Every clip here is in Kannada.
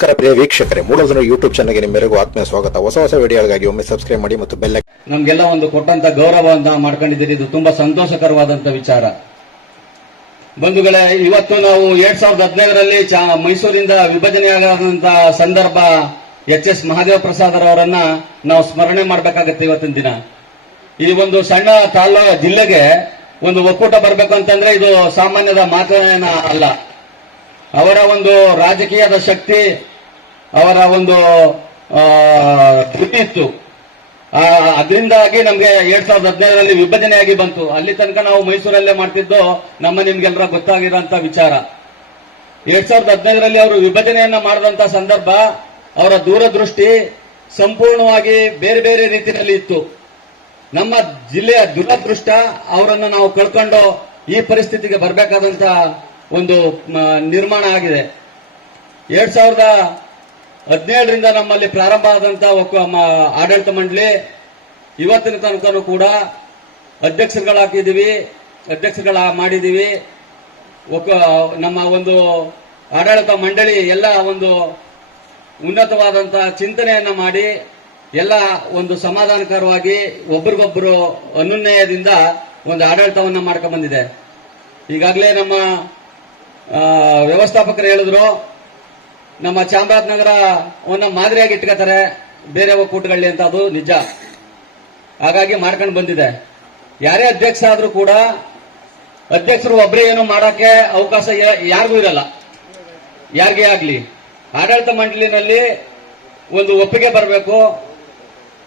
ಪ್ರಿಯ ವೀಕ್ಷಕರೇ ಮೂಡೋದನ್ನು ಯೂಟ್ಯೂಬ್ ಚಾನಲ್ಗೆ ನಿಮ್ಮೆಲ್ಲರಿಗೂ ಆತ್ಮೀಯ ಸ್ವಾಗತ. ಹೊಸ ಹೊಸ ವಿಡಿಯೋಗಳಿಗಾಗಿ ಒಮ್ಮೆ ಸಬ್ಸ್ಕ್ರೈಬ್ ಮಾಡಿ ಮತ್ತು ಬೆಲ್ ನಮ್ಗೆಲ್ಲ ಒಂದು ಕೊಟ್ಟಂತ ಗೌರವವನ್ನ ಮಾಡ್ಕೊಂಡಿದ್ದೀರಿ. ಇದು ತುಂಬಾ ಸಂತೋಷಕರವಾದಂತ ವಿಚಾರ. ಬಂಧುಗಳೇ, ಇವತ್ತು ನಾವು ಎರಡ್ ಸಾವಿರದ ಹದಿನೈದರಲ್ಲಿ ಮೈಸೂರಿಂದ ವಿಭಜನೆಯಾದಂತ ಸಂದರ್ಭ ಎಚ್ ಎಸ್ ಮಹಾದೇವ ಪ್ರಸಾದ್ ಅವರನ್ನ ನಾವು ಸ್ಮರಣೆ ಮಾಡಬೇಕಾಗತ್ತೆ ಇವತ್ತಿನ ದಿನ. ಈ ಒಂದು ಸಣ್ಣ ತಾಲೂ ಜಿಲ್ಲೆಗೆ ಒಂದು ಒಕ್ಕೂಟ ಬರಬೇಕು ಅಂತಂದ್ರೆ ಇದು ಸಾಮಾನ್ಯದ ಮಾತೇನ ಅಲ್ಲ. ಅವರ ಒಂದು ರಾಜಕೀಯದ ಶಕ್ತಿ, ಅವರ ಒಂದು ಕೃತಿತ್ತು ಅದರಿಂದಾಗಿ ನಮ್ಗೆ ಎರಡ್ ಸಾವಿರದ ಹದಿನೈದರಲ್ಲಿ ವಿಭಜನೆಯಾಗಿ ಬಂತು. ಅಲ್ಲಿ ತನಕ ನಾವು ಮೈಸೂರಲ್ಲೇ ಮಾಡ್ತಿದ್ದು ನಮ್ಮ ನಿಮ್ಗೆಲ್ಲರ ಗೊತ್ತಾಗಿರೋಂತ ವಿಚಾರ. ಎರಡ್ ಸಾವಿರದ ಹದಿನೈದರಲ್ಲಿ ಅವರು ವಿಭಜನೆಯನ್ನ ಮಾಡಿದಂತ ಸಂದರ್ಭ ಅವರ ದೂರದೃಷ್ಟಿ ಸಂಪೂರ್ಣವಾಗಿ ಬೇರೆ ಬೇರೆ ರೀತಿಯಲ್ಲಿ ಇತ್ತು. ನಮ್ಮ ಜಿಲ್ಲೆಯ ದುರದೃಷ್ಟ ಅವರನ್ನು ನಾವು ಕಳ್ಕೊಂಡು ಈ ಪರಿಸ್ಥಿತಿಗೆ ಬರಬೇಕಾದಂತ ಒಂದು ನಿರ್ಮಾಣ ಆಗಿದೆ. ಎರಡ್ ಸಾವಿರದ ಹದಿನೇಳರಿಂದ ನಮ್ಮಲ್ಲಿ ಪ್ರಾರಂಭ ಮ- ಆಡಳಿತ ಮಂಡಳಿ ಇವತ್ತಿನ ತನಕನೂ ಕೂಡ ಅಧ್ಯಕ್ಷರುಗಳಾಕಿದ್ದೀವಿ ಅಧ್ಯಕ್ಷರುಗಳ ಮಾಡಿದ್ದೀವಿ. ನಮ್ಮ ಒಂದು ಆಡಳಿತ ಮಂಡಳಿ ಎಲ್ಲ ಒಂದು ಉನ್ನತವಾದಂತಹ ಚಿಂತನೆಯನ್ನ ಮಾಡಿ, ಎಲ್ಲ ಒಂದು ಸಮಾಧಾನಕರವಾಗಿ ಒಬ್ರಿಗೊಬ್ರು ಅನುನ್ಯಯದಿಂದ ಒಂದು ಆಡಳಿತವನ್ನ ಮಾಡ್ಕೊಂಡ್ ಬಂದಿದೆ. ಈಗಾಗಲೇ ನಮ್ಮ ವ್ಯವಸ್ಥಾಪಕರು ಹೇಳಿದ್ರು, ನಮ್ಮ ಚಾಮರಾಜನಗರವನ್ನ ಮಾದರಿಯಾಗಿ ಇಟ್ಕೋತಾರೆ, ಬೇರೆ ಒಕ್ಕೂಟಗಳಲ್ಲಿ ಅಂತ, ಅದು ನಿಜ. ಹಾಗಾಗಿ ಮಾಡ್ಕೊಂಡು ಬಂದಿದೆ. ಯಾರೇ ಅಧ್ಯಕ್ಷ ಆದ್ರೂ ಕೂಡ, ಅಧ್ಯಕ್ಷರು ಒಬ್ಬರೇ ಏನು ಮಾಡಕ್ಕೆ ಅವಕಾಶ ಯಾರಿಗೂ ಇರಲ್ಲ. ಯಾರಿಗೇ ಆಗ್ಲಿ. ಆಡಳಿತ ಮಂಡಳಿನಲ್ಲಿ ಒಂದು ಒಪ್ಪಿಗೆ ಬರಬೇಕು.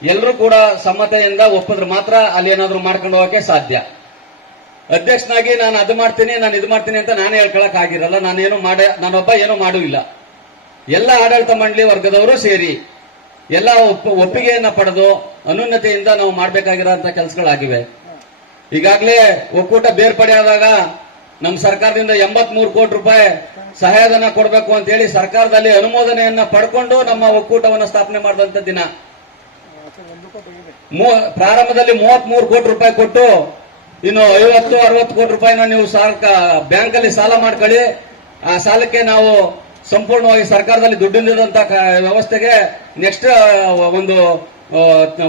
ಎಲ್ಲರೂ ಕೂಡ ಸಮ್ಮತೆಯಿಂದ ಒಪ್ಪಿದ್ರೆ ಮಾತ್ರ ಅಲ್ಲಿ ಏನಾದರೂ ಮಾಡ್ಕೊಂಡು ಹೋಗಕ್ಕೆ ಸಾಧ್ಯ. ಅಧ್ಯಕ್ಷನಾಗಿ ನಾನು ಅದು ಮಾಡ್ತೀನಿ, ನಾನು ಇದು ಮಾಡ್ತೀನಿ ಅಂತ ನಾನೇ ಹೇಳ್ಕೊಳಕ್ ಆಗಿರಲ್ಲ. ನಾನೇನು ಮಾಡ, ನಾನೊಬ್ಬ ಏನೂ ಇಲ್ಲ ಎಲ್ಲ ಆಡಳಿತ ಮಂಡಳಿ ವರ್ಗದವರು ಸೇರಿ ಎಲ್ಲ ಒಪ್ಪ- ಒಪ್ಪಿಗೆಯನ್ನ ಪಡೆದು ಅನುನ್ನತೆಯಿಂದ ನಾವು ಮಾಡಬೇಕಾಗಿರೋಂಥ ಕೆಲಸಗಳಾಗಿವೆ. ಈಗಾಗಲೇ ಒಕ್ಕೂಟ ಬೇರ್ಪಡೆ ಆದಾಗ ನಮ್ಮ ಸರ್ಕಾರದಿಂದ ಎಂಬತ್ ಮೂರು ಕೋಟಿ ರೂಪಾಯಿ ಸಹಾಯಧನ ಕೊಡಬೇಕು ಅಂತ ಹೇಳಿ ಸರ್ಕಾರದಲ್ಲಿ ಅನುಮೋದನೆಯನ್ನ ಪಡ್ಕೊಂಡು ನಮ್ಮ ಒಕ್ಕೂಟವನ್ನು ಸ್ಥಾಪನೆ ಮಾಡಿದಂತ ದಿನ. ಪ್ರಾರಂಭದಲ್ಲಿ ಮೂವತ್ತ್ ಮೂರು ಕೋಟಿ ರೂಪಾಯಿ ಕೊಟ್ಟು ಇನ್ನು ಐವತ್ತು, ಅರವತ್ತು ಕೋಟಿ ರೂಪಾಯಿನ ನೀವು ಬ್ಯಾಂಕ್ ಅಲ್ಲಿ ಸಾಲ ಮಾಡ್ಕೊಳ್ಳಿ. ಆ ಸಾಲಕ್ಕೆ ನಾವು ಸಂಪೂರ್ಣವಾಗಿ ಸರ್ಕಾರದಲ್ಲಿ ದುಡ್ಡಿಲ್ಲದಂತ ವ್ಯವಸ್ಥೆಗೆ ನೆಕ್ಸ್ಟ್ ಒಂದು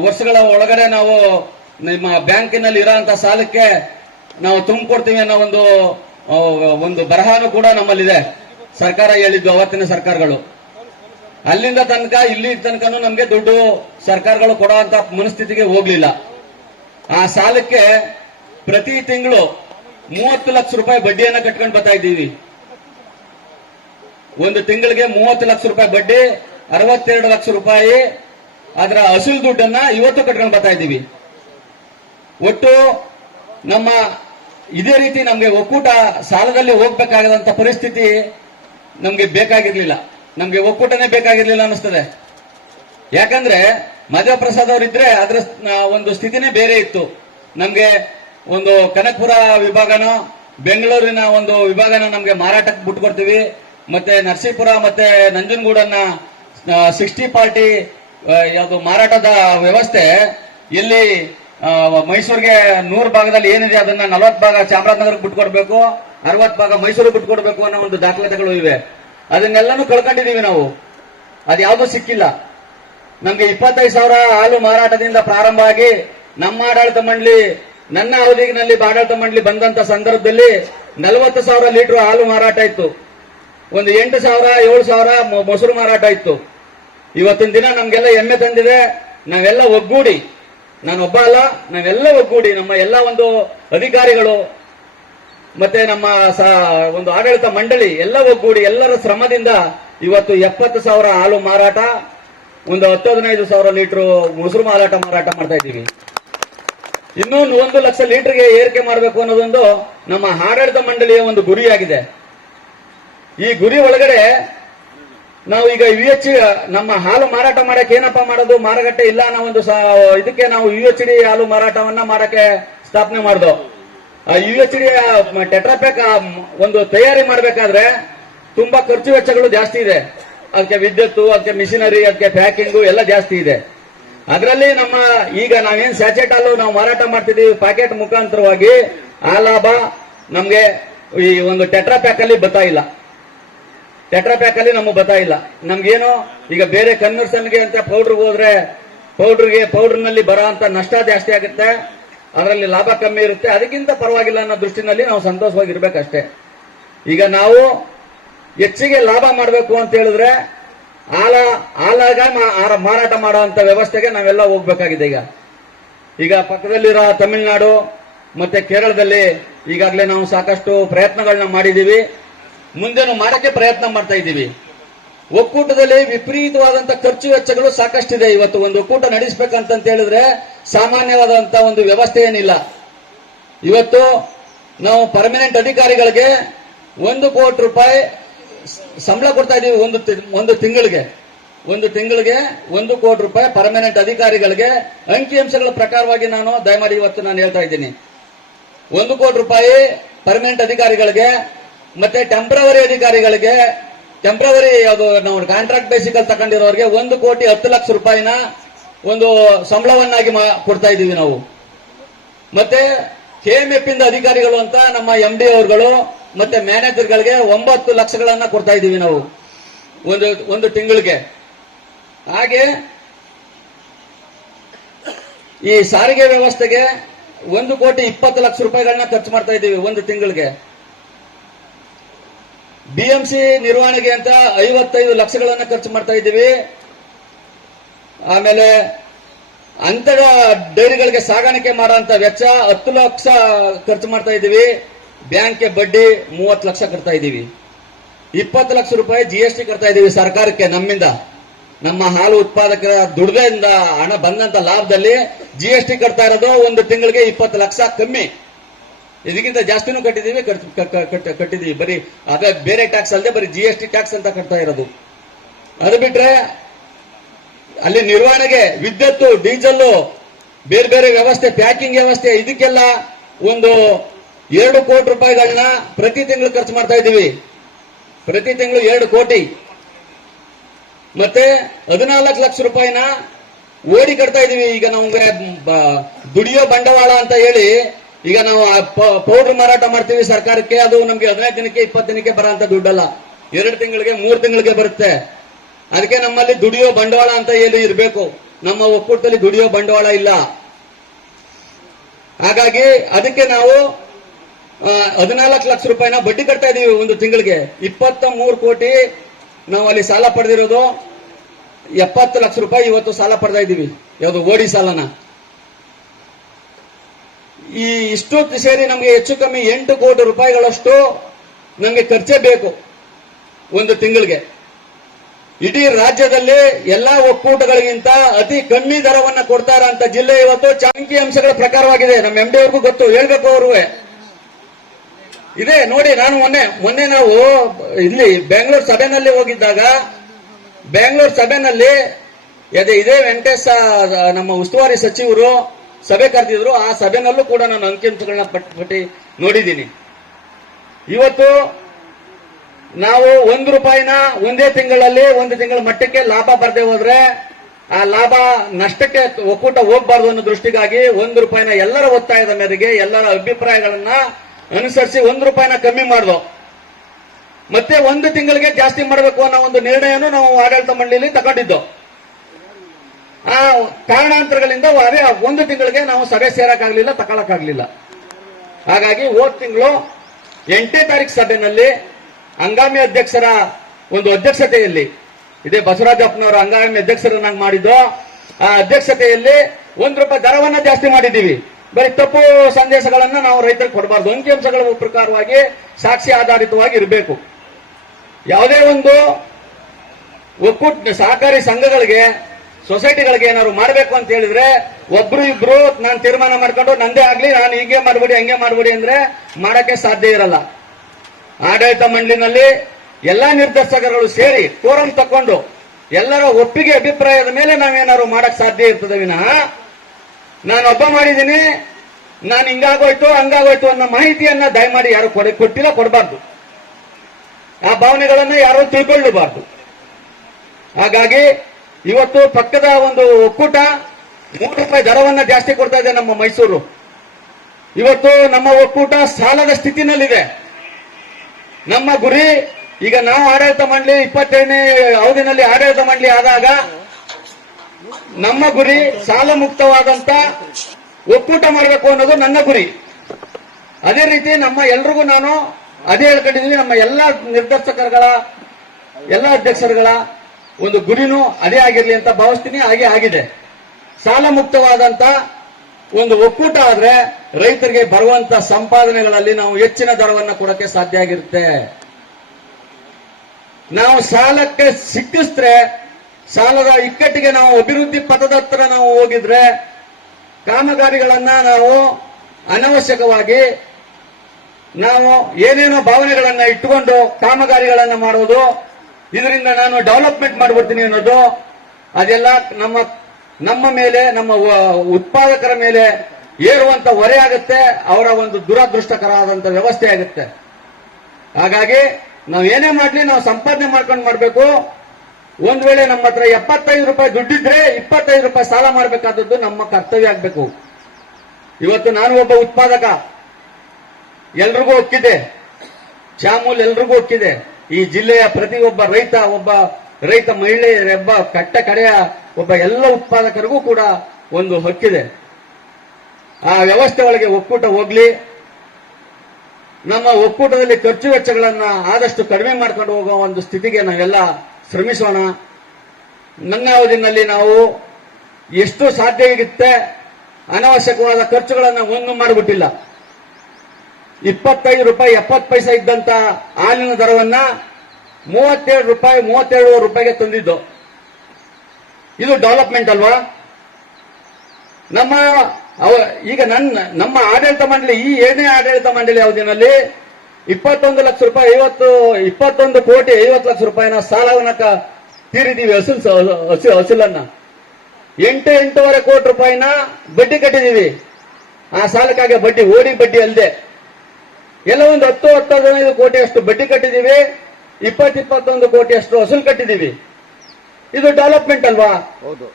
ವರ್ಷಗಳ ಒಳಗಡೆ ನಾವು ನಿಮ್ಮ ಬ್ಯಾಂಕಿನಲ್ಲಿ ಇರೋಂತ ಸಾಲಕ್ಕೆ ನಾವು ತುಂಬಿಕೊಡ್ತೀವಿ ಅನ್ನೋ ಒಂದು ಒಂದು ಬರಹಾನು ಕೂಡ ನಮ್ಮಲ್ಲಿದೆ. ಸರ್ಕಾರ ಹೇಳಿದ್ದು ಅವತ್ತಿನ ಸರ್ಕಾರಗಳು. ಅಲ್ಲಿಂದ ತನಕ, ಇಲ್ಲಿ ತನಕನೂ ನಮಗೆ ದುಡ್ಡು ಸರ್ಕಾರಗಳು ಕೊಡುವಂತ ಮನಸ್ಥಿತಿಗೆ ಹೋಗ್ಲಿಲ್ಲ. ಆ ಸಾಲಕ್ಕೆ ಪ್ರತಿ ತಿಂಗಳು ಮೂವತ್ತು ಲಕ್ಷ ರೂಪಾಯಿ ಬಡ್ಡಿಯನ್ನ ಕಟ್ಕೊಂಡು ಬರ್ತಾ ಇದ್ದೀವಿ. ಒಂದು ತಿಂಗಳಿಗೆ ಮೂವತ್ತು ಲಕ್ಷ ರೂಪಾಯಿ ಬಡ್ಡಿ, ಅರವತ್ತೆರಡು ಲಕ್ಷ ರೂಪಾಯಿ ಅದರ ಅಸಲು ದುಡ್ಡನ್ನ ಇವತ್ತು ಕಟ್ಕೊಂಡು ಬರ್ತಾ ಇದ್ದೀವಿ. ಒಟ್ಟು ನಮ್ಮ ಇದೇ ರೀತಿ ನಮ್ಗೆ ಒಕ್ಕೂಟ ಸಾಲದಲ್ಲಿ ಹೋಗ್ಬೇಕಾಗದಂತ ಪರಿಸ್ಥಿತಿ ನಮ್ಗೆ ಬೇಕಾಗಿರ್ಲಿಲ್ಲ. ನಮ್ಗೆ ಒಕ್ಕೂಟನೇ ಬೇಕಾಗಿರ್ಲಿಲ್ಲ ಅನ್ನಿಸ್ತದೆ. ಯಾಕಂದ್ರೆ ಮಧ್ವ ಪ್ರಸಾದ್ ಅವರಿದ್ರೆ ಅದ್ರ ಒಂದು ಸ್ಥಿತಿನೇ ಬೇರೆ ಇತ್ತು. ನಮ್ಗೆ ಒಂದು ಕನಕಪುರ ವಿಭಾಗನ, ಬೆಂಗಳೂರಿನ ಒಂದು ವಿಭಾಗನ ನಮಗೆ ಮಾರಾಟಕ್ಕೆ ಬಿಟ್ಟು ಕೊಡ್ತೀವಿ ಮತ್ತೆ ನರಸೀಪುರ ಮತ್ತೆ ನಂಜನಗೂಡನ್ನ ಸಿಕ್ಸ್ಟಿ ಪಾರ್ಟಿ ಯಾವುದು ಮಾರಾಟದ ವ್ಯವಸ್ಥೆ, ಇಲ್ಲಿ ಮೈಸೂರಿಗೆ ನೂರು ಭಾಗದಲ್ಲಿ ಏನಿದೆ ಅದನ್ನ ನಲವತ್ತು ಭಾಗ ಚಾಮರಾಜನಗರಕ್ಕೆ ಬಿಟ್ಕೊಡ್ಬೇಕು, ಅರವತ್ತು ಭಾಗ ಮೈಸೂರಿಗೆ ಬಿಟ್ಕೊಡ್ಬೇಕು ಅನ್ನೋ ಒಂದು ದಾಖಲಾತಿಗಳು ಇವೆ. ಅದನ್ನೆಲ್ಲನೂ ಕಳ್ಕೊಂಡಿದೀವಿ ನಾವು. ಅದ್ಯಾವುದೂ ಸಿಕ್ಕಿಲ್ಲ. ನಮ್ಗೆ ಇಪ್ಪತ್ತೈದು ಸಾವಿರ ಹಾಲು ಮಾರಾಟದಿಂದ ಪ್ರಾರಂಭ ಆಗಿ ನಮ್ಮ ಆಡಳಿತ ಮಂಡಳಿ ನನ್ನ ಅವಧಿಗಿನಲ್ಲಿ ಆಡಳಿತ ಮಂಡಳಿ ಬಂದಂತ ಸಂದರ್ಭದಲ್ಲಿ ನಲವತ್ತು ಸಾವಿರ ಲೀಟರ್ ಹಾಲು ಮಾರಾಟ ಇತ್ತು. ಒಂದು ಎಂಟು ಸಾವಿರ, ಏಳು ಸಾವಿರ ಮೊಸರು ಮಾರಾಟ ಇತ್ತು. ಇವತ್ತಿನ ದಿನ ನಮ್ಗೆಲ್ಲ ಹೆಮ್ಮೆ ತಂದಿದೆ. ನಾವೆಲ್ಲ ಒಗ್ಗೂಡಿ ನಾನೊಬ್ಬ ಅಲ್ಲ, ನಾವೆಲ್ಲ ಒಗ್ಗೂಡಿ ನಮ್ಮ ಎಲ್ಲ ಒಂದು ಅಧಿಕಾರಿಗಳು ಮತ್ತೆ ನಮ್ಮ ಒಂದು ಆಡಳಿತ ಮಂಡಳಿ ಎಲ್ಲ ಒಗ್ಗೂಡಿ ಎಲ್ಲರ ಶ್ರಮದಿಂದ ಇವತ್ತು ಎಪ್ಪತ್ತು ಸಾವಿರ ಹಾಲು ಮಾರಾಟ, ಒಂದು ಹತ್ತು ಹದಿನೈದು ಸಾವಿರ ಲೀಟರ್ ಮೊಸರು ಮಾರಾಟ ಮಾರಾಟ ಮಾಡ್ತಾ ಇದ್ದೀವಿ. ಇನ್ನೂ ಒಂದು ಲಕ್ಷ ಲೀಟರ್ಗೆ ಏರಿಕೆ ಮಾಡಬೇಕು ಅನ್ನೋದೊಂದು ನಮ್ಮ ಆಡಳಿತ ಮಂಡಳಿಯ ಒಂದು ಗುರಿಯಾಗಿದೆ. ಈ ಗುರಿ ಒಳಗಡೆ ನಾವು ಈಗ ಯು ಎಚ್ ನಮ್ಮ ಹಾಲು ಮಾರಾಟ ಮಾಡಕ್ಕೆ ಏನಪ್ಪ ಮಾಡೋದು? ಮಾರುಕಟ್ಟೆ ಇಲ್ಲ ಅನ್ನೋ ಒಂದು ಇದಕ್ಕೆ ನಾವು ಯು ಎಚ್ ಡಿ ಹಾಲು ಮಾರಾಟವನ್ನ ಮಾಡಕ್ಕೆ ಸ್ಥಾಪನೆ ಮಾಡ್ದೋ? ಆ ಯು ಎಚ್ ಡಿ ಟೆಟ್ರಾಪ್ಯಾಕ್ ಒಂದು ತಯಾರಿ ಮಾಡಬೇಕಾದ್ರೆ ತುಂಬಾ ಖರ್ಚು ವೆಚ್ಚಗಳು ಜಾಸ್ತಿ ಇದೆ. ಅದಕ್ಕೆ ವಿದ್ಯುತ್ ಅದಕ್ಕೆ ಮಿಷಿನರಿ, ಅದಕ್ಕೆ ಪ್ಯಾಕಿಂಗು ಎಲ್ಲ ಜಾಸ್ತಿ ಇದೆ. ಅದರಲ್ಲಿ ನಮ್ಮ ಈಗ ನಾವೇನ್ ಸ್ಯಾಚೆಟ್ ಅಲ್ಲೂ ನಾವು ಮಾರಾಟ ಮಾಡ್ತಿದ್ದೀವಿ ಪ್ಯಾಕೆಟ್ ಮುಖಾಂತರವಾಗಿ, ಆ ಲಾಭ ನಮ್ಗೆ ಈ ಒಂದು ಟೆಟ್ರಾ ಪ್ಯಾಕ್ ಅಲ್ಲಿ ಬರ್ತಾ ಇಲ್ಲ. ಟೆಟ್ರಾ ಪ್ಯಾಕ್ ಅಲ್ಲಿ ನಮಗೆ ಬರ್ತಾ ಇಲ್ಲ. ನಮ್ಗೇನು, ಈಗ ಬೇರೆ ಕನ್ವರ್ಸನ್ಗೆ ಅಂತ ಪೌಡರ್ ಹೋದ್ರೆ ಪೌಡರ್ಗೆ ಪೌಡರ್ನಲ್ಲಿ ಬರೋ ಅಂತ ನಷ್ಟ ಜಾಸ್ತಿ ಆಗುತ್ತೆ. ಅದರಲ್ಲಿ ಲಾಭ ಕಮ್ಮಿ ಇರುತ್ತೆ. ಅದಕ್ಕಿಂತ ಪರವಾಗಿಲ್ಲ ಅನ್ನೋ ದೃಷ್ಟಿನಲ್ಲಿ ನಾವು ಸಂತೋಷವಾಗಿರ್ಬೇಕಷ್ಟೇ. ಈಗ ನಾವು ಹೆಚ್ಚಿಗೆ ಲಾಭ ಮಾಡಬೇಕು ಅಂತ ಹೇಳಿದ್ರೆ ಹಾಲ, ಹಾಲಾಗ ಮಾರಾಟ ಮಾಡುವಂತ ವ್ಯವಸ್ಥೆಗೆ ನಾವೆಲ್ಲ ಹೋಗ್ಬೇಕಾಗಿದೆ ಈಗ. ಈಗ ಪಕ್ಕದಲ್ಲಿರೋ ತಮಿಳುನಾಡು ಮತ್ತೆ ಕೇರಳದಲ್ಲಿ ಈಗಾಗಲೇ ನಾವು ಸಾಕಷ್ಟು ಪ್ರಯತ್ನಗಳನ್ನ ಮಾಡಿದೀವಿ ಮುಂದೆನೂ ಮಾಡಕ್ಕೆ ಪ್ರಯತ್ನ ಮಾಡ್ತಾ ಇದ್ದೀವಿ. ಒಕ್ಕೂಟದಲ್ಲಿ ವಿಪರೀತವಾದಂತ ಖರ್ಚು ವೆಚ್ಚಗಳು ಸಾಕಷ್ಟಿದೆ. ಇವತ್ತು ಒಂದು ಒಕ್ಕೂಟ ನಡೆಸಬೇಕಂತ ಹೇಳಿದ್ರೆ ಸಾಮಾನ್ಯವಾದಂತ ಒಂದು ವ್ಯವಸ್ಥೆ ಏನಿಲ್ಲ. ಇವತ್ತು ನಾವು ಪರ್ಮನೆಂಟ್ ಅಧಿಕಾರಿಗಳಿಗೆ ಒಂದು ಕೋಟಿ ರೂಪಾಯಿ ಸಂಬಳ ಕೊಡ್ತಾ ಇದೀವಿ ಒಂದು ಒಂದು ತಿಂಗಳಿಗೆ. ಒಂದು ತಿಂಗಳಿಗೆ ಒಂದು ಕೋಟಿ ರೂಪಾಯಿ ಪರ್ಮನೆಂಟ್ ಅಧಿಕಾರಿಗಳಿಗೆ. ಅಂಕಿಅಂಶಗಳ ಪ್ರಕಾರವಾಗಿ ನಾನು ದಯಮಾಡಿ ಇವತ್ತು ನಾನು ಹೇಳ್ತಾ ಇದ್ದೀನಿ. ಒಂದು ಕೋಟಿ ರೂಪಾಯಿ ಪರ್ಮನೆಂಟ್ ಅಧಿಕಾರಿಗಳಿಗೆ, ಮತ್ತೆ ಟೆಂಪ್ರವರಿ ಅಧಿಕಾರಿಗಳಿಗೆ ಟೆಂಪ್ರವರಿ ಅದು ನಾವು ಕಾಂಟ್ರಾಕ್ಟ್ ಬೇಸಿಕಲ್ ತಗೊಂಡಿರೋರಿಗೆ ಒಂದು ಕೋಟಿ ಹತ್ತು ಲಕ್ಷ ರೂಪಾಯಿನ ಒಂದು ಸಂಬಳವನ್ನಾಗಿ ಕೊಡ್ತಾ ಇದ್ದೀವಿ ನಾವು. ಮತ್ತೆ ಕೆಎಂಎಫ್ ಇಂದ ಅಧಿಕಾರಿಗಳು ಅಂತ ನಮ್ಮ ಎಂ ಡಿ ಅವರುಗಳು ಮತ್ತೆ ಮ್ಯಾನೇಜರ್ಗಳಿಗೆ ಒಂಬತ್ತು ಲಕ್ಷಗಳನ್ನ ಕೊಡ್ತಾ ಇದ್ದೀವಿ ನಾವು. ಒಂದು ಒಂದು ತಿಂಗಳಿಗೆ. ಹಾಗೆ ಈ ಸಾರಿಗೆ ವ್ಯವಸ್ಥೆಗೆ ಒಂದು ಕೋಟಿ ಇಪ್ಪತ್ತು ಲಕ್ಷ ರೂಪಾಯಿಗಳನ್ನ ಖರ್ಚು ಮಾಡ್ತಾ ಇದ್ದೀವಿ ಒಂದು ತಿಂಗಳಿಗೆ. ಬಿಎಂಸಿ ನಿರ್ವಹಣೆಗೆ ಅಂತ ಐವತ್ತೈದು ಲಕ್ಷಗಳನ್ನ ಖರ್ಚು ಮಾಡ್ತಾ ಇದ್ದೀವಿ. ಆಮೇಲೆ ಅಂತರ ಡೈರಿಗಳಿಗೆ ಸಾಗಾಣಿಕೆ ಮಾಡುವಂತ ವೆಚ್ಚ ಹತ್ತು ಲಕ್ಷ ಖರ್ಚು ಮಾಡ್ತಾ ಇದ್ದೀವಿ. ಬ್ಯಾಂಕ್ಗೆ ಬಡ್ಡಿ ಮೂವತ್ತು ಲಕ್ಷ ಕಟ್ತಾ ಇದ್ದೀವಿ. ಇಪ್ಪತ್ತು ಲಕ್ಷ ರೂಪಾಯಿ ಜಿ ಎಸ್ ಟಿ ಕಟ್ತಾ ಇದ್ದೀವಿ ಸರ್ಕಾರಕ್ಕೆ ನಮ್ಮಿಂದ. ನಮ್ಮ ಹಾಲು ಉತ್ಪಾದಕರ ದುಡ್ದಿಂದ ಹಣ ಬಂದಂತ ಲಾಭದಲ್ಲಿ ಜಿ ಎಸ್ ಟಿ ಕಟ್ತಾ ಇರೋದು ಒಂದು ತಿಂಗಳಿಗೆ ಇಪ್ಪತ್ತು ಲಕ್ಷ ಕಮ್ಮಿ. ಇದಕ್ಕಿಂತ ಜಾಸ್ತಿನೂ ಕಟ್ಟಿದೀವಿ ಕಟ್ಟಿದೀವಿ ಬರೀ ಅದೇ ಬೇರೆ ಟ್ಯಾಕ್ಸ್ ಅಲ್ಲದೆ ಬರೀ ಜಿ ಎಸ್ ಟಿ ಟ್ಯಾಕ್ಸ್ ಅಂತ ಕಟ್ತಾ ಇರೋದು. ಅದು ಬಿಟ್ರೆ ಅಲ್ಲಿ ನಿರ್ವಹಣೆಗೆ ವಿದ್ಯುತ್ ಡೀಸೆಲ್ ಬೇರೆ ಬೇರೆ ವ್ಯವಸ್ಥೆ, ಪ್ಯಾಕಿಂಗ್ ವ್ಯವಸ್ಥೆ, ಇದಕ್ಕೆಲ್ಲ ಒಂದು ಎರಡು ಕೋಟಿ ರೂಪಾಯಿಗಳನ್ನ ಪ್ರತಿ ತಿಂಗಳು ಖರ್ಚು ಮಾಡ್ತಾ ಇದ್ದೀವಿ. ಪ್ರತಿ ತಿಂಗಳು ಎರಡು ಕೋಟಿ. ಮತ್ತೆ ಹದಿನಾಲ್ಕು ಲಕ್ಷ ರೂಪಾಯಿನ ಓಡಿ ಕಟ್ತಾ ಇದೀವಿ ಈಗ ನಮ್ಗೆ ದುಡಿಯೋ ಬಂಡವಾಳ ಅಂತ ಹೇಳಿ, ಈಗ ನಾವು ಪೌಡರ್ ಮಾರಾಟ ಮಾಡ್ತೀವಿ ಸರ್ಕಾರಕ್ಕೆ. ಅದು ನಮ್ಗೆ ಹದಿನೈದು ದಿನಕ್ಕೆ, ಇಪ್ಪತ್ತು ದಿನಕ್ಕೆ ಬರೋಂತ ದುಡ್ಡಲ್ಲ. ಎರಡು ತಿಂಗಳಿಗೆ, ಮೂರು ತಿಂಗಳಿಗೆ ಬರುತ್ತೆ. ಅದಕ್ಕೆ ನಮ್ಮಲ್ಲಿ ದುಡಿಯೋ ಬಂಡವಾಳ ಅಂತ ಏನು ಇರಬೇಕು? ನಮ್ಮ ಒಕ್ಕೂಟದಲ್ಲಿ ದುಡಿಯೋ ಬಂಡವಾಳ ಇಲ್ಲ. ಹಾಗಾಗಿ ಅದಕ್ಕೆ ನಾವು ಹದಿನಾಲ್ಕು ಲಕ್ಷ ರೂಪಾಯಿನ ಬಡ್ಡಿ ಕಟ್ತಾ ಇದೀವಿ ಒಂದು ತಿಂಗಳಿಗೆ. ಇಪ್ಪತ್ತ ಮೂರು ಕೋಟಿ ನಾವು ಅಲ್ಲಿ ಸಾಲ ಪಡೆದಿರೋದು. ಎಪ್ಪತ್ತು ಲಕ್ಷ ರೂಪಾಯಿ ಇವತ್ತು ಸಾಲ ಪಡೆದ ಇದ್ದೀವಿ ಯಾವುದು ಓಡಿ ಸಾಲನ. ಈ ಇಷ್ಟು ಸೇರಿ ನಮಗೆ ಹೆಚ್ಚು ಕಮ್ಮಿ ಎಂಟು ಕೋಟಿ ರೂಪಾಯಿಗಳಷ್ಟು ನಮಗೆ ಖರ್ಚೇ ಬೇಕು ಒಂದು ತಿಂಗಳಿಗೆ. ಇಡೀ ರಾಜ್ಯದಲ್ಲಿ ಎಲ್ಲಾ ಒಕ್ಕೂಟಗಳಿಗಿಂತ ಅತಿ ಕಮ್ಮಿ ದರವನ್ನು ಕೊಡ್ತಾರ ಅಂತ ಜಿಲ್ಲೆ ಇವತ್ತು ಚಾಂಕಿ ಅಂಶಗಳ ಪ್ರಕಾರವಾಗಿದೆ. ನಮ್ಮ ಎಂ ಅವ್ರಿಗೂ ಗೊತ್ತು. ಹೇಳ್ಬೇಕು ಅವರು ಇದೆ, ನೋಡಿ, ನಾನು ಮೊನ್ನೆ ಮೊನ್ನೆ ನಾವು ಇಲ್ಲಿ ಬೆಂಗಳೂರು ಸಭೆನಲ್ಲಿ ಹೋಗಿದ್ದಾಗ, ಬೆಂಗಳೂರು ಸಭೆನಲ್ಲಿ ಅದೇ ಇದೇ ವೆಂಕಟೇಶ, ನಮ್ಮ ಉಸ್ತುವಾರಿ ಸಚಿವರು ಸಭೆ ಕರೆದಿದ್ರು. ಆ ಸಭೆನಲ್ಲೂ ಕೂಡ ನಾನು ಅಂಕಿಅಂಶಗಳನ್ನ ಪಟ್- ಪಟ್ಟಿ ನೋಡಿದ್ದೀನಿ. ಇವತ್ತು ನಾವು ಒಂದು ರೂಪಾಯಿನ ಒಂದೇ ತಿಂಗಳಲ್ಲಿ ಒಂದು ತಿಂಗಳ ಮಟ್ಟಕ್ಕೆ ಲಾಭ ಬರದೆ ಹೋದ್ರೆ ಆ ಲಾಭ ನಷ್ಟಕ್ಕೆ ಒಕ್ಕೂಟ ಹೋಗ್ಬಾರ್ದು ಅನ್ನೋ ದೃಷ್ಟಿಗಾಗಿ ಒಂದು ರೂಪಾಯಿನ ಎಲ್ಲರ ಒತ್ತಾಯದ ಮೇರೆಗೆ ಎಲ್ಲರ ಅಭಿಪ್ರಾಯಗಳನ್ನ ಅನುಸರಿಸಿ ಒಂದು ರೂಪಾಯಿನ ಕಮ್ಮಿ ಮಾಡ್ದು. ಮತ್ತೆ ಒಂದು ತಿಂಗಳಿಗೆ ಜಾಸ್ತಿ ಮಾಡಬೇಕು ಅನ್ನೋ ಒಂದು ನಿರ್ಣಯನೂ ನಾವು ಆಡಳಿತ ಮಂಡಳಿಯಲ್ಲಿ ತಗೊಂಡಿದ್ದು. ಆ ಕಾರಣಾಂತರಗಳಿಂದ ಅದೇ ಒಂದು ತಿಂಗಳಿಗೆ ನಾವು ಸಭೆ ಸೇರಕ್ಕಾಗ್ಲಿಲ್ಲ, ತಗೊಳಕ್ಕಾಗ್ಲಿಲ್ಲ. ಹಾಗಾಗಿ ಹೋದ ತಿಂಗಳು ಎಂಟನೇ ತಾರೀಕು ಸಭೆಯಲ್ಲಿ ಹಂಗಾಮಿ ಅಧ್ಯಕ್ಷರ ಒಂದು ಅಧ್ಯಕ್ಷತೆಯಲ್ಲಿ, ಇದೇ ಬಸವರಾಜಪ್ಪನವರ ಹಂಗಾಮಿ ಅಧ್ಯಕ್ಷರನ್ನಾಗಿ ಮಾಡಿದ್ದು, ಆ ಅಧ್ಯಕ್ಷತೆಯಲ್ಲಿ ಒಂದು ರೂಪಾಯಿ ದರವನ್ನ ಜಾಸ್ತಿ ಮಾಡಿದ್ದೀವಿ. ಬರೀ ತಪ್ಪು ಸಂದೇಶಗಳನ್ನ ನಾವು ರೈತರಿಗೆ ಕೊಡಬಾರ್ದು. ಅಂಕಿಅಂಶಗಳ ಪ್ರಕಾರವಾಗಿ ಸಾಕ್ಷಿ ಆಧಾರಿತವಾಗಿ ಇರಬೇಕು. ಯಾವುದೇ ಒಂದು ಒಕ್ಕೂಟ, ಸಹಕಾರಿ ಸಂಘಗಳಿಗೆ, ಸೊಸೈಟಿಗಳಿಗೆ ಏನಾದ್ರು ಮಾಡಬೇಕು ಅಂತ ಹೇಳಿದ್ರೆ, ಒಬ್ರು ಇಬ್ರು ನಾನು ತೀರ್ಮಾನ ಮಾಡ್ಕೊಂಡು ನಂದೇ ಆಗ್ಲಿ, ನಾನು ಹೀಗೆ ಮಾಡ್ಬಿಡಿ, ಹಂಗೆ ಮಾಡ್ಬಿಡಿ ಅಂದ್ರೆ ಮಾಡಕ್ಕೆ ಸಾಧ್ಯ ಇರಲ್ಲ. ಆಡಳಿತ ಮಂಡಳಿನಲ್ಲಿ ಎಲ್ಲಾ ನಿರ್ದೇಶಕರುಗಳು ಸೇರಿ ಕೋರಂ ತಕೊಂಡು ಎಲ್ಲರ ಒಪ್ಪಿಗೆ ಅಭಿಪ್ರಾಯದ ಮೇಲೆ ನಾವೇನಾದ್ರು ಮಾಡಕ್ ಸಾಧ್ಯ ಇರ್ತದೆ ವಿನಃ ನಾನು ಒಬ್ಬ ಮಾಡಿದ್ದೀನಿ, ನಾನು ಹಿಂಗಾಗೋಯ್ತು, ಹಂಗಾಗೋಯ್ತು ಅನ್ನೋ ಮಾಹಿತಿಯನ್ನ ದಯಮಾಡಿ ಯಾರು ಕೊಡ ಕೊಟ್ಟಿಲ್ಲ, ಕೊಡಬಾರ್ದು. ಆ ಭಾವನೆಗಳನ್ನ ಯಾರು ತಿಳ್ಕೊಳ್ಳಬಾರ್ದು. ಹಾಗಾಗಿ ಇವತ್ತು ಪಕ್ಕದ ಒಂದು ಒಕ್ಕೂಟ ಮೂರು ರೂಪಾಯಿ ದರವನ್ನ ಜಾಸ್ತಿ ಕೊಡ್ತಾ ಇದೆ ನಮ್ಮ ಮೈಸೂರು. ಇವತ್ತು ನಮ್ಮ ಒಕ್ಕೂಟ ಸಾಲದ ಸ್ಥಿತಿನಲ್ಲಿದೆ. ನಮ್ಮ ಗುರಿ, ಈಗ ನಾವು ಆಡಳಿತ ಮಂಡಳಿ ಇಪ್ಪತ್ತೇಳನೇ ಅವಧಿನಲ್ಲಿ ಆಡಳಿತ ಮಂಡಳಿ ಆದಾಗ ನಮ್ಮ ಗುರಿ ಸಾಲ ಮುಕ್ತವಾದಂತ ಒಕ್ಕೂಟ ಮಾಡಬೇಕು ಅನ್ನೋದು ನನ್ನ ಗುರಿ. ಅದೇ ರೀತಿ ನಮ್ಮ ಎಲ್ರಿಗೂ ನಾನು ಅದೇ ಹೇಳ್ಕೊಂಡಿದ್ದೀನಿ ನಮ್ಮ ಎಲ್ಲ ನಿರ್ದೇಶಕರುಗಳ, ಎಲ್ಲ ಅಧ್ಯಕ್ಷರುಗಳ ಒಂದು ಗುರಿನೂ ಅದೇ ಆಗಿರಲಿ ಅಂತ ಭಾವಿಸ್ತೀನಿ, ಹಾಗೆ ಆಗಿದೆ. ಸಾಲ ಮುಕ್ತವಾದಂತ ಒಂದು ಒಕ್ಕೂಟ ಆದ್ರೆ ರೈತರಿಗೆ ಬರುವಂತ ಸಂಪಾದನೆಗಳಲ್ಲಿ ನಾವು ಹೆಚ್ಚಿನ ದರವನ್ನು ಕೊಡಕ್ಕೆ ಸಾಧ್ಯ ಆಗಿರುತ್ತೆ. ನಾವು ಸಾಲಕ್ಕೆ ಸಿಕ್ಕಿಸ್ತ್ರೆ, ಸಾಲದ ಇಕ್ಕಟ್ಟಿಗೆ ನಾವು ಅಭಿವೃದ್ಧಿ ಪಥದತ್ತ ನಾವು ಹೋಗಿದ್ರೆ ಕಾಮಗಾರಿಗಳನ್ನ ನಾವು ಅನವಶ್ಯಕವಾಗಿ ನಾವು ಏನೇನೋ ಭಾವನೆಗಳನ್ನ ಇಟ್ಟುಕೊಂಡು ಕಾಮಗಾರಿಗಳನ್ನ ಮಾಡೋದು ಇದರಿಂದ ನಾನು ಡೆವಲಪ್ಮೆಂಟ್ ಮಾಡ್ಬಿಡ್ತೀನಿ ಅನ್ನೋದು, ಅದೆಲ್ಲ ನಮ್ಮ ನಮ್ಮ ಮೇಲೆ, ನಮ್ಮ ಉತ್ಪಾದಕರ ಮೇಲೆ ಏರುವಂತ ಹೊರೆ ಆಗುತ್ತೆ, ಅವರ ಒಂದು ದುರದೃಷ್ಟಕರವಾದಂತ ವ್ಯವಸ್ಥೆ ಆಗುತ್ತೆ. ಹಾಗಾಗಿ ನಾವು ಏನೇ ಮಾಡ್ಲಿ, ನಾವು ಸಂಪಾದನೆ ಮಾಡ್ಕೊಂಡು ಮಾಡ್ಬೇಕು. ಒಂದ್ ವೇಳೆ ನಮ್ಮ ಹತ್ರ ಎಪ್ಪತ್ತೈದು ರೂಪಾಯಿ ದುಡ್ಡಿದ್ರೆ, ಇಪ್ಪತ್ತೈದು ರೂಪಾಯಿ ಸಾಲ ಮಾಡಬೇಕಾದದ್ದು ನಮ್ಮ ಕರ್ತವ್ಯ ಆಗ್ಬೇಕು. ಇವತ್ತು ನಾನು ಒಬ್ಬ ಉತ್ಪಾದಕ. ಎಲ್ರಿಗೂ ಒಕ್ಕಿದೆ. ಶ್ಯಾಮೂಲ್ ಎಲ್ರಿಗೂ ಒಕ್ಕಿದೆ. ಈ ಜಿಲ್ಲೆಯ ಪ್ರತಿಯೊಬ್ಬ ರೈತ, ಒಬ್ಬ ರೈತ ಮಹಿಳೆ ಒಬ್ಬ ಕಟ್ಟ ಕಡೆಯ ಒಬ್ಬ ಎಲ್ಲ ಉತ್ಪಾದಕರಿಗೂ ಕೂಡ ಒಂದು ಹಕ್ಕಿದೆ. ಆ ವ್ಯವಸ್ಥೆ ಒಳಗೆ ಒಕ್ಕೂಟ ಹೋಗ್ಲಿ. ನಮ್ಮ ಒಕ್ಕೂಟದಲ್ಲಿ ಖರ್ಚು ವೆಚ್ಚಗಳನ್ನ ಆದಷ್ಟು ಕಡಿಮೆ ಮಾಡ್ಕೊಂಡು ಹೋಗುವ ಒಂದು ಸ್ಥಿತಿಗೆ ನಾವೆಲ್ಲ ಶ್ರಮಿಸೋಣ. ನನ್ನ ಅವಧಿನಲ್ಲಿ ನಾವು ಎಷ್ಟು ಸಾಧ್ಯ ಆಗುತ್ತೆ ಅನವಶ್ಯಕವಾದ ಖರ್ಚುಗಳನ್ನ ಒಂದು ಮಾಡಿಬಿಟ್ಟಿಲ್ಲ. ಇಪ್ಪತ್ತೈದು ರೂಪಾಯಿ, ಎಪ್ಪತ್ತು ಪೈಸೆ ಇದ್ದಂತ ಹಾಲಿನ ದರವನ್ನ ಮೂವತ್ತೇಳು ರೂಪಾಯಿ ಮೂವತ್ತೇಳು ರೂಪಾಯಿಗೆ ತಂದಿದ್ದು. ಇದು ಡೆವಲಪ್ಮೆಂಟ್ ಅಲ್ವಾ? ನಮ್ಮ ಈಗ ನನ್ನ ನಮ್ಮ ಆಡಳಿತ ಮಂಡಳಿ, ಈ ಏನೇ ಆಡಳಿತ ಮಂಡಳಿ ಅವಧಿನಲ್ಲಿ ಇಪ್ಪತ್ತೊಂದು ಲಕ್ಷ ರೂಪಾಯಿ, ಐವತ್ತು, ಇಪ್ಪತ್ತೊಂದು ಕೋಟಿ, ಐವತ್ತು ಲಕ್ಷ ರೂಪಾಯಿನ ಸಾಲವನ್ನ ತೀರಿದೀವಿ ಹಸಿಲ್ ಹಸಿ, ಹಸಿಲನ್ನ. ಎಂಟು, ಎಂಟೂವರೆ ಕೋಟಿ ರೂಪಾಯಿನ ಬಡ್ಡಿ ಕಟ್ಟಿದೀವಿ. ಆ ಸಾಲಕ್ಕಾಗಿ ಬಡ್ಡಿ, ಓಡಿ ಬಡ್ಡಿ ಅಲ್ಲದೆ ಎಲ್ಲ ಒಂದು ಹತ್ತು ಹತ್ತು, ಹದಿನೈದು ಕೋಟಿ ಅಷ್ಟು ಬಡ್ಡಿ ಕಟ್ಟಿದೀವಿ. ಇಪ್ಪತ್ತು, ಇಪ್ಪತ್ತೊಂದು ಕೋಟಿ ಅಷ್ಟು ವಸೂಲು ಕಟ್ಟಿದೀವಿ. ಇದು ಡೆವಲಪ್ಮೆಂಟ್ ಅಲ್ವಾ? ಹೌದು.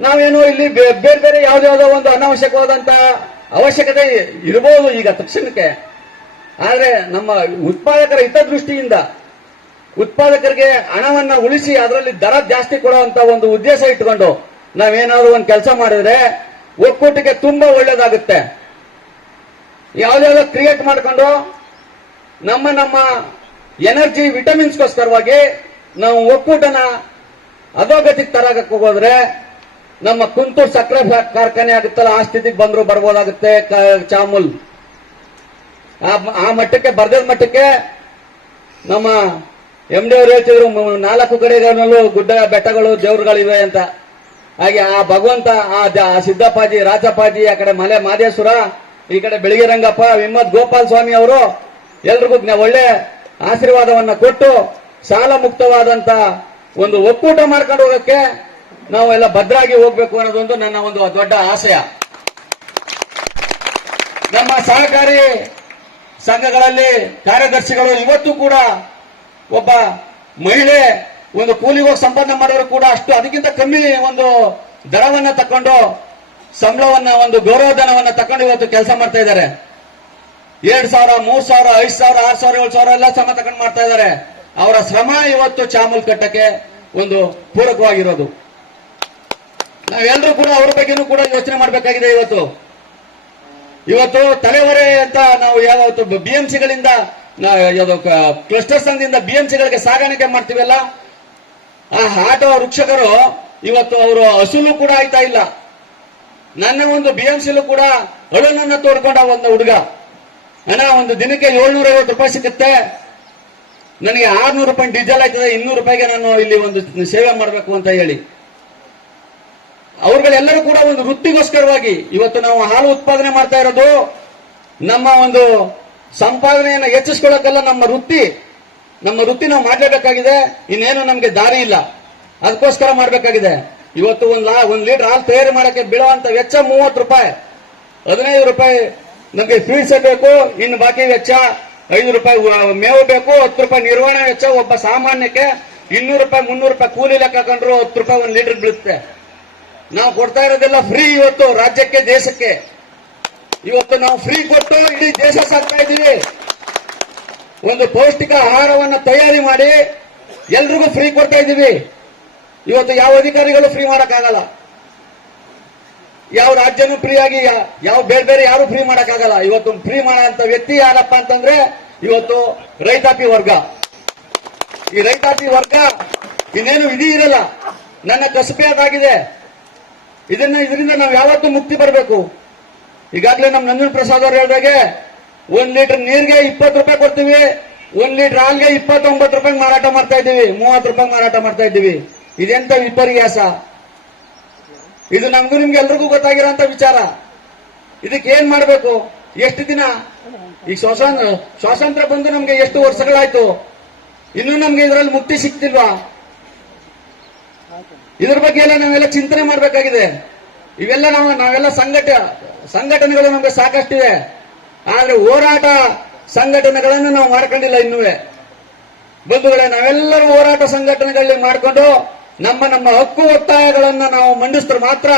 ನಾವೇನು ಇಲ್ಲಿ ಬೇರೆ ಬೇರೆ ಯಾವ್ದಾವುದೋ ಒಂದು ಅನಾವಶ್ಯಕವಾದಂತ ಅವಶ್ಯಕತೆ ಇರಬಹುದು ಈಗ ತಕ್ಷಣಕ್ಕೆ. ಆದ್ರೆ ನಮ್ಮ ಉತ್ಪಾದಕರ ಹಿತದೃಷ್ಟಿಯಿಂದ ಉತ್ಪಾದಕರಿಗೆ ಹಣವನ್ನ ಉಳಿಸಿ ಅದರಲ್ಲಿ ದರ ಜಾಸ್ತಿ ಕೊಡುವಂತ ಒಂದು ಉದ್ದೇಶ ಇಟ್ಕೊಂಡು ನಾವೇನಾದ್ರೂ ಒಂದು ಕೆಲಸ ಮಾಡಿದ್ರೆ ಒಕ್ಕೂಟಕ್ಕೆ ತುಂಬಾ ಒಳ್ಳೇದಾಗುತ್ತೆ. ಯಾವ್ದಾವ್ದೋ ಕ್ರಿಯೇಟ್ ಮಾಡ್ಕೊಂಡು ನಮ್ಮ ನಮ್ಮ ಎನರ್ಜಿ ವಿಟಮಿನ್ಸ್ಗೋಸ್ಕರವಾಗಿ ನಾವು ಒಕ್ಕೂಟನ ಅಧೋಗತಿಗೆ ತರಗಕ್ಕೆ ಹೋಗೋದ್ರೆ ನಮ್ಮ ಕುಂತೂರು ಸಕ್ಕರೆ ಕಾರ್ಖಾನೆ ಆಗುತ್ತಲ್ಲ, ಆ ಸ್ಥಿತಿಗೆ ಬಂದ್ರು ಬರ್ಬೋದಾಗುತ್ತೆ ಚಾಮುಲ್. ಆ ಮಟ್ಟಕ್ಕೆ ಬರ್ದದ ಮಟ್ಟಕ್ಕೆ ನಮ್ಮ ಎಂ ಡಿ ಅವರು ಹೇಳ್ತಿದ್ರು ನಾಲ್ಕು ಕಡೆಗಳಲ್ಲೂ ಗುಡ್ಡ ಬೆಟ್ಟಗಳು ದೇವ್ರುಗಳಿವೆ ಅಂತ. ಹಾಗೆ ಆ ಭಗವಂತ, ಆ ಸಿದ್ದಪ್ಪಾಜಿ, ರಾಜಪ್ಪಾಜಿ, ಆ ಕಡೆ ಮಲೆ ಮಾದೇಶ್ವರ, ಈ ಕಡೆ ಬೆಳಿಗ್ಗೆ ರಂಗಪ್ಪ ವಿಮ್ಮತ್ ಗೋಪಾಲ್ ಸ್ವಾಮಿ ಅವರು ಎಲ್ರಿಗೂ ಒಳ್ಳೆ ಆಶೀರ್ವಾದವನ್ನ ಕೊಟ್ಟು ಸಾಲ ಮುಕ್ತವಾದಂತ ಒಂದು ಒಕ್ಕೂಟ ಮಾಡ್ಕೊಂಡು ಹೋಗಕ್ಕೆ ನಾವು ಎಲ್ಲ ಭದ್ರಾಗಿ ಹೋಗ್ಬೇಕು ಅನ್ನೋದೊಂದು ನನ್ನ ಒಂದು ದೊಡ್ಡ ಆಶಯ. ನಮ್ಮ ಸಹಕಾರಿ ಸಂಘಗಳಲ್ಲಿ ಕಾರ್ಯದರ್ಶಿಗಳು ಇವತ್ತು ಕೂಡ ಒಬ್ಬ ಮಹಿಳೆ ಒಂದು ಕೂಲಿಗೋ ಸಂಪಾದನೆ ಮಾಡೋರು ಕೂಡ ಅಷ್ಟು ಅದಕ್ಕಿಂತ ಕಮ್ಮಿ ಒಂದು ದರವನ್ನ ತಕೊಂಡು ಸಂಬಳವನ್ನ ಒಂದು ಗೌರವಧನವನ್ನ ತಕೊಂಡು ಇವತ್ತು ಕೆಲಸ ಮಾಡ್ತಾ ಇದ್ದಾರೆ. ಎರಡ್ ಸಾವಿರ, ಮೂರ್ ಸಾವಿರ, ಐದ್ ಸಾವಿರ, ಆರ್ ಸಾವಿರ, ಏಳು ಸಾವಿರ ಎಲ್ಲ ಸಮ ತಗೊಂಡು ಮಾಡ್ತಾ ಇದ್ದಾರೆ. ಅವರ ಶ್ರಮ ಇವತ್ತು ಚಾಮುಲ್ ಕಟ್ಟಕ್ಕೆ ಒಂದು ಪೂರಕವಾಗಿರೋದು. ನಾವೆಲ್ಲರೂ ಕೂಡ ಅವ್ರ ಬಗ್ಗೆನೂ ಕೂಡ ಯೋಚನೆ ಮಾಡಬೇಕಾಗಿದೆ ಇವತ್ತು. ಇವತ್ತು ತಲೆವರೆ ಅಂತ ನಾವು ಯಾವತ್ತು ಬಿ ಎಂ ಸಿಗಳಿಂದ ಕ್ಲಸ್ಟರ್ ಸಂಘದಿಂದ ಸಿಗಳಿಗೆ ಸಾಗಾಣಿಕೆ ಮಾಡ್ತೀವಲ್ಲ? ಆ ಆಟೋ ವೃಕ್ಷಕರು ಇವತ್ತು ಅವರು ಹಸುಲು ಕೂಡ ಆಯ್ತಾ ಇಲ್ಲ. ನನ್ನ ಒಂದು ಬಿ ಎಂ ಸಿಲು ಕೂಡ ಅಳಲನ್ನ ತೋಡ್ಕೊಂಡ ಒಂದು ಹುಡುಗ. ಅಣ್ಣ ಒಂದು ದಿನಕ್ಕೆ ಏಳ್ನೂರ ಐವತ್ತು ರೂಪಾಯಿ ಸಿಗುತ್ತೆ. ನನಗೆ ಆರ್ನೂರು ರೂಪಾಯಿ ಡೀಸೆಲ್ ಆಯ್ತದೆ, ಇನ್ನೂರು ರೂಪಾಯಿಗೆ ನಾನು ಇಲ್ಲಿ ಒಂದು ಸೇವೆ ಮಾಡಬೇಕು ಅಂತ ಹೇಳಿ. ಅವರುಗಳೆಲ್ಲರೂ ಕೂಡ ಒಂದು ವೃತ್ತಿಗೋಸ್ಕರವಾಗಿ ಇವತ್ತು ನಾವು ಹಾಲು ಉತ್ಪಾದನೆ ಮಾಡ್ತಾ ಇರೋದು, ನಮ್ಮ ಒಂದು ಸಂಪಾದನೆಯನ್ನ ಹೆಚ್ಚಿಸ್ಕೊಳ್ಳೋಕೆಲ್ಲ ನಮ್ಮ ವೃತ್ತಿ. ನಮ್ಮ ವೃತ್ತಿ ನಾವು ಮಾಡಲೇಬೇಕಾಗಿದೆ, ಇನ್ನೇನು ನಮಗೆ ದಾರಿ ಇಲ್ಲ. ಅದಕ್ಕೋಸ್ಕರ ಮಾಡಬೇಕಾಗಿದೆ. ಇವತ್ತು ಒಂದು ಒಂದ್ ಲೀಟರ್ ಹಾಲು ತಯಾರಿ ಮಾಡಕ್ಕೆ ಬೀಳುವಂತ ವೆಚ್ಚ ಮೂವತ್ತು ರೂಪಾಯಿ. ಹದಿನೈದು ರೂಪಾಯಿ ನಮಗೆ ಫೀಡ್ಸ್ ಬೇಕು ಇನ್ನು ಬಾಕಿ ವೆಚ್ಚ ಐದು ರೂಪಾಯಿ ಮೇವು ಬೇಕು, ಹತ್ತು ರೂಪಾಯಿ ನಿರ್ವಹಣೆ ವೆಚ್ಚ ಒಬ್ಬ ಸಾಮಾನ್ಯಕ್ಕೆ ಇನ್ನೂರು ರೂಪಾಯಿ, ಮುನ್ನೂರು ರೂಪಾಯಿ ಕೂಲಿ ಲೆಕ್ಕ ಹಾಕೊಂಡ್ರು ಹತ್ತು ರೂಪಾಯಿ ಒಂದು ಲೀಟರ್ ಬೀಳುತ್ತೆ. ನಾವು ಕೊಡ್ತಾ ಇರೋದೆಲ್ಲ ಫ್ರೀ ಇವತ್ತು ರಾಜ್ಯಕ್ಕೆ, ದೇಶಕ್ಕೆ. ಇವತ್ತು ನಾವು ಫ್ರೀ ಕೊಟ್ಟು ಇಡೀ ದೇಶ ಸಾಕ್ತಾ ಇದ್ದೀವಿ. ಒಂದು ಪೌಷ್ಟಿಕ ಆಹಾರವನ್ನ ತಯಾರಿ ಮಾಡಿ ಎಲ್ರಿಗೂ ಫ್ರೀ ಕೊಡ್ತಾ ಇದ್ದೀವಿ. ಇವತ್ತು ಯಾವ ಅಧಿಕಾರಿಗಳು ಫ್ರೀ ಮಾಡಕ್ಕಾಗಲ್ಲ. ಯಾವ ರಾಜ್ಯನೂ ಫ್ರೀ ಆಗಿ ಯಾವ ಬೇರೆ ಬೇರೆ ಯಾರು ಫ್ರೀ ಮಾಡಕ್ಕಾಗಲ್ಲ. ಇವತ್ತು ಫ್ರೀ ಮಾಡೋ ವ್ಯಕ್ತಿ ಯಾರಪ್ಪ ಅಂತಂದ್ರೆ ಇವತ್ತು ರೈತಾಪಿ ವರ್ಗ. ಈ ರೈತಾಪಿ ವರ್ಗ ಇನ್ನೇನು ವಿಧಿ ಇರಲ್ಲ. ನನ್ನ ಕಸಬೆ ಅದಾಗಿದೆ. ಇದನ್ನ ಇದರಿಂದ ನಾವು ಯಾವತ್ತೂ ಮುಕ್ತಿ ಬರಬೇಕು. ಈಗಾಗಲೇ ನಮ್ಮ ನಂದಿನ ಪ್ರಸಾದ್ ಅವರು ಹೇಳಿದಾಗೆ ಒಂದ್ ಲೀಟರ್ ನೀರಿಗೆ ಇಪ್ಪತ್ತು ರೂಪಾಯಿ ಕೊಡ್ತೀವಿ, ಒಂದ್ ಲೀಟರ್ ಹಾಲ್ಗೆ ಇಪ್ಪತ್ತೊಂಬತ್ತು ರೂಪಾಯಿ ಮಾರಾಟ ಮಾಡ್ತಾ ಇದ್ದೀವಿ, ಮೂವತ್ತು ರೂಪಾಯಿ ಮಾರಾಟ ಮಾಡ್ತಾ ಇದ್ದೀವಿ. ಇದೆಂತ ವಿಪರ್ಯಾಸ? ಇದು ನಮಗೂ ನಿಮ್ಗೆ ಎಲ್ರಿಗೂ ಗೊತ್ತಾಗಿರೋ ವಿಚಾರ. ಇದಕ್ಕೆ ಏನ್ ಮಾಡಬೇಕು? ಎಷ್ಟು ದಿನ? ಈ ಸ್ವಾತಂತ್ರ್ಯ ಸ್ವಾತಂತ್ರ್ಯ ಬಂದು ನಮ್ಗೆ ಎಷ್ಟು ವರ್ಷಗಳಾಯ್ತು? ಇನ್ನೂ ನಮ್ಗೆ ಇದರಲ್ಲಿ ಮುಕ್ತಿ ಸಿಕ್ತಿಲ್ವಾ? ಇದ್ರ ಬಗ್ಗೆ ಎಲ್ಲ ನಾವೆಲ್ಲ ಚಿಂತನೆ ಮಾಡಬೇಕಾಗಿದೆ. ಇವೆಲ್ಲ ನಾವು ನಾವೆಲ್ಲ ಸಂಘಟ ಸಂಘಟನೆಗಳು ನಮ್ಗೆ ಸಾಕಷ್ಟಿವೆ ಆದ್ರೆ ಹೋರಾಟ ಸಂಘಟನೆಗಳನ್ನು ನಾವು ಮಾಡ್ಕೊಂಡಿಲ್ಲ ಇನ್ನುವೆ. ಬಂಧುಗಳೇ, ನಾವೆಲ್ಲರೂ ಹೋರಾಟ ಸಂಘಟನೆಗಳಲ್ಲಿ ಮಾಡಿಕೊಂಡು ನಮ್ಮ ನಮ್ಮ ಹಕ್ಕು ಒತ್ತಾಯಗಳನ್ನ ನಾವು ಮಂಡಿಸಿದ್ರೆ ಮಾತ್ರ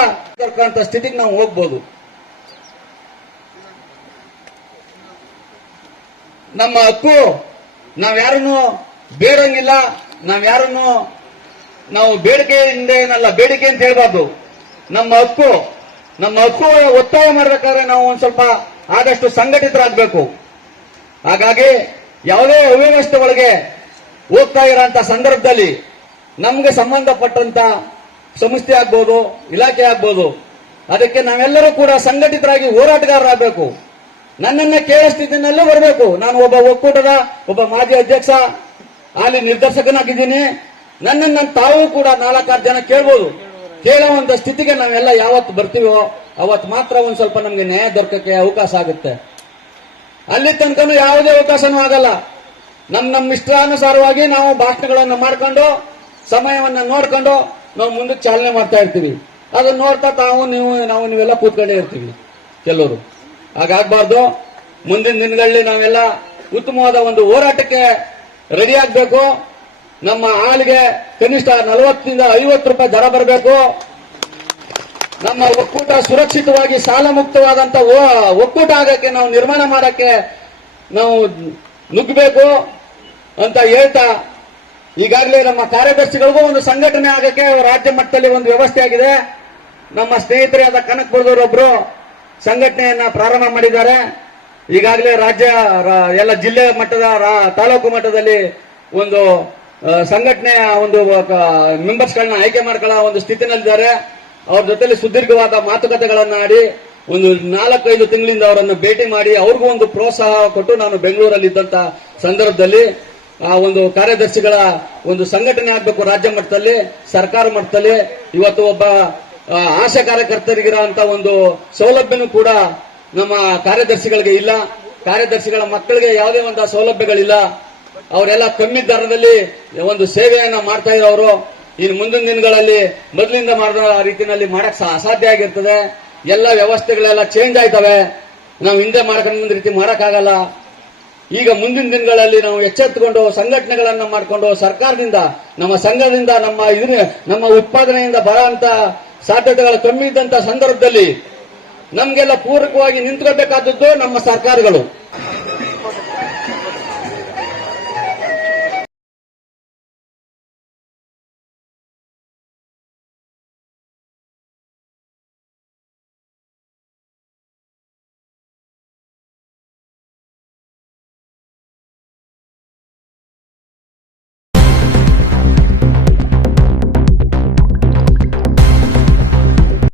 ಸ್ಥಿತಿಗೆ ನಾವು ಹೋಗ್ಬೋದು. ನಮ್ಮ ಹಕ್ಕು ನಾವ್ಯಾರನ್ನು ಬೇಡಂಗಿಲ್ಲ ನಾವ್ಯಾರನ್ನು ನಾವು ಬೇಡಿಕೆಯಿಂದ ಏನಲ್ಲ, ಬೇಡಿಕೆ ಅಂತ ಹೇಳ್ಬಾರ್ದು. ನಮ್ಮ ಹಕ್ಕು ನಮ್ಮ ಹಕ್ಕು ಒತ್ತಾಯ ಮಾಡ್ಬೇಕಾದ್ರೆ ನಾವು ಒಂದ್ ಸ್ವಲ್ಪ ಆದಷ್ಟು ಸಂಘಟಿತರಾಗಬೇಕು. ಹಾಗಾಗಿ ಯಾವುದೇ ಅವ್ಯವಸ್ಥೆ ಒಳಗೆ ಹೋಗ್ತಾ ಇರೋಂತ ಸಂದರ್ಭದಲ್ಲಿ ನಮ್ಗೆ ಸಂಬಂಧಪಟ್ಟಂತ ಸಂಸ್ಥೆ ಆಗ್ಬೋದು, ಇಲಾಖೆ ಆಗ್ಬೋದು. ಅದಕ್ಕೆ ನಾವೆಲ್ಲರೂ ಕೂಡ ಸಂಘಟಿತರಾಗಿ ಹೋರಾಟಗಾರರಾಗಬೇಕು. ನನ್ನನ್ನ ಕೇಳಿಸ್ತಿದ್ದನ್ನೆಲ್ಲ ಬರಬೇಕು. ನಾನು ಒಬ್ಬ ಒಕ್ಕೂಟದ, ಒಬ್ಬ ಮಾಜಿ ಅಧ್ಯಕ್ಷ ಅಲ್ಲಿ ನಿರ್ದೇಶಕನಾಗಿದ್ದೀನಿ. ನನ್ನನ್ನ ತಾವು ಕೂಡ ನಾಲ್ಕಾರು ಜನ ಕೇಳ್ಬೋದು. ಕೇಳುವಂತ ಸ್ಥಿತಿಗೆ ನಾವೆಲ್ಲ ಯಾವತ್ತು ಬರ್ತೀವೋ, ಅವತ್ತು ಮಾತ್ರ ಒಂದ್ ಸ್ವಲ್ಪ ನಮಗೆ ನ್ಯಾಯ ದೊರಕಕ್ಕೆ ಅವಕಾಶ ಆಗುತ್ತೆ. ಅಲ್ಲಿ ತನಕನೂ ಯಾವುದೇ ಅವಕಾಶನೂ ಆಗಲ್ಲ. ನಮ್ಮ ನಮ್ಮ ಇಷ್ಟಾನುಸಾರವಾಗಿ ನಾವು ಭಾಷಣಗಳನ್ನು ಮಾಡ್ಕೊಂಡು ಸಮಯವನ್ನ ನೋಡ್ಕೊಂಡು ನಾವು ಮುಂದೆ ಚಾಲನೆ ಮಾಡ್ತಾ ಇರ್ತೀವಿ. ಅದನ್ನ ನೋಡ್ತಾ ತಾವು ನೀವು, ನಾವು ನೀವೆಲ್ಲ ಕೂತ್ಕೊಂಡೇ ಇರ್ತೀವಿ, ಕೆಲವರು. ಹಾಗಾಗಬಾರ್ದು. ಮುಂದಿನ ದಿನಗಳಲ್ಲಿ ನಾವೆಲ್ಲ ಉತ್ತಮವಾದ ಒಂದು ಹೋರಾಟಕ್ಕೆ ರೆಡಿ ಆಗಬೇಕು. ನಮ್ಮ ಹಾಲಿಗೆ ಕನಿಷ್ಠ ನಲವತ್ತರಿಂದ ಐವತ್ತು ರೂಪಾಯಿ ದರ ಬರಬೇಕು. ನಮ್ಮ ಒಕ್ಕೂಟ ಸುರಕ್ಷಿತವಾಗಿ ಸಾಲ ಮುಕ್ತವಾದಂತ ಒಕ್ಕೂಟ ಆಗಕ್ಕೆ ನಾವು ನಿರ್ಮಾಣ ಮಾಡಕ್ಕೆ ನಾವು ನುಗ್ಗಬೇಕು ಅಂತ ಹೇಳ್ತಾ ಈಗಾಗಲೇ ನಮ್ಮ ಕಾರ್ಯದರ್ಶಿಗಳಿಗೂ ಒಂದು ಸಂಘಟನೆ ಆಗಕ್ಕೆ ರಾಜ್ಯ ಮಟ್ಟದಲ್ಲಿ ಒಂದು ವ್ಯವಸ್ಥೆ ಆಗಿದೆ. ನಮ್ಮ ಸ್ನೇಹಿತರಾದ ಕನಕ್ ಒಬ್ರು ಸಂಘಟನೆಯನ್ನ ಪ್ರಾರಂಭ ಮಾಡಿದ್ದಾರೆ. ಈಗಾಗಲೇ ರಾಜ್ಯ ಎಲ್ಲ ಜಿಲ್ಲೆ ಮಟ್ಟದ ತಾಲೂಕು ಮಟ್ಟದಲ್ಲಿ ಒಂದು ಸಂಘಟನೆಯ ಒಂದು ಮೆಂಬರ್ಸ್ಗಳನ್ನ ಆಯ್ಕೆ ಮಾಡ್ಕೊಳ್ಳೋ ಒಂದು ಸ್ಥಿತಿನಲ್ಲಿದ್ದಾರೆ. ಅವ್ರ ಜೊತೆಲಿ ಸುದೀರ್ಘವಾದ ಮಾತುಕತೆಗಳನ್ನ ಆಡಿ ಒಂದು ನಾಲ್ಕೈದು ತಿಂಗಳಿಂದ ಅವರನ್ನು ಭೇಟಿ ಮಾಡಿ ಅವ್ರಿಗೂ ಒಂದು ಪ್ರೋತ್ಸಾಹ ಕೊಟ್ಟು ನಾನು ಬೆಂಗಳೂರಲ್ಲಿ ಇದ್ದಂತ ಸಂದರ್ಭದಲ್ಲಿ ಆ ಒಂದು ಕಾರ್ಯದರ್ಶಿಗಳ ಒಂದು ಸಂಘಟನೆ ಆಗಬೇಕು ರಾಜ್ಯ ಮಟ್ಟದಲ್ಲಿ, ಸರ್ಕಾರ ಮಟ್ಟದಲ್ಲಿ. ಇವತ್ತು ಒಬ್ಬ ಆಶಾ ಕಾರ್ಯಕರ್ತರಿಗಿರೋ ಅಂತ ಒಂದು ಸೌಲಭ್ಯನೂ ಕೂಡ ನಮ್ಮ ಕಾರ್ಯದರ್ಶಿಗಳಿಗೆ ಇಲ್ಲ. ಕಾರ್ಯದರ್ಶಿಗಳ ಮಕ್ಕಳಿಗೆ ಯಾವುದೇ ಒಂದು ಸೌಲಭ್ಯಗಳಿಲ್ಲ. ಅವರೆಲ್ಲ ಕಮ್ಮಿ ದರದಲ್ಲಿ ಒಂದು ಸೇವೆಯನ್ನ ಮಾಡ್ತಾ ಇರೋರು. ಇನ್ನು ಮುಂದಿನ ದಿನಗಳಲ್ಲಿ ಮೊದಲಿಂದ ಮಾಡಿದ ರೀತಿಯಲ್ಲಿ ಮಾಡಕ್ ಅಸಾಧ್ಯ ಆಗಿರ್ತದೆ. ಎಲ್ಲ ವ್ಯವಸ್ಥೆಗಳೆಲ್ಲ ಚೇಂಜ್ ಆಯ್ತವೆ. ನಾವು ಹಿಂದೆ ಮಾಡ್ಕೊಂಡ ರೀತಿ ಮಾಡಕ್ಕಾಗಲ್ಲ ಈಗ ಮುಂದಿನ ದಿನಗಳಲ್ಲಿ ನಾವು ಎಚ್ಚೆತ್ತುಕೊಂಡು ಸಂಘಟನೆಗಳನ್ನ ಮಾಡಿಕೊಂಡು ಸರ್ಕಾರದಿಂದ, ನಮ್ಮ ಸಂಘದಿಂದ, ನಮ್ಮ ಇದನ್ನ, ನಮ್ಮ ಉತ್ಪಾದನೆಯಿಂದ ಬರುವಂತಹ ಸಾಧ್ಯತೆಗಳು ಕಮ್ಮಿ ಇದ್ದಂತ ಸಂದರ್ಭದಲ್ಲಿ ನಮ್ಗೆಲ್ಲ ಪೂರಕವಾಗಿ ನಿಂತ್ಕೋಬೇಕಾದದ್ದು ನಮ್ಮ ಸರ್ಕಾರಗಳು.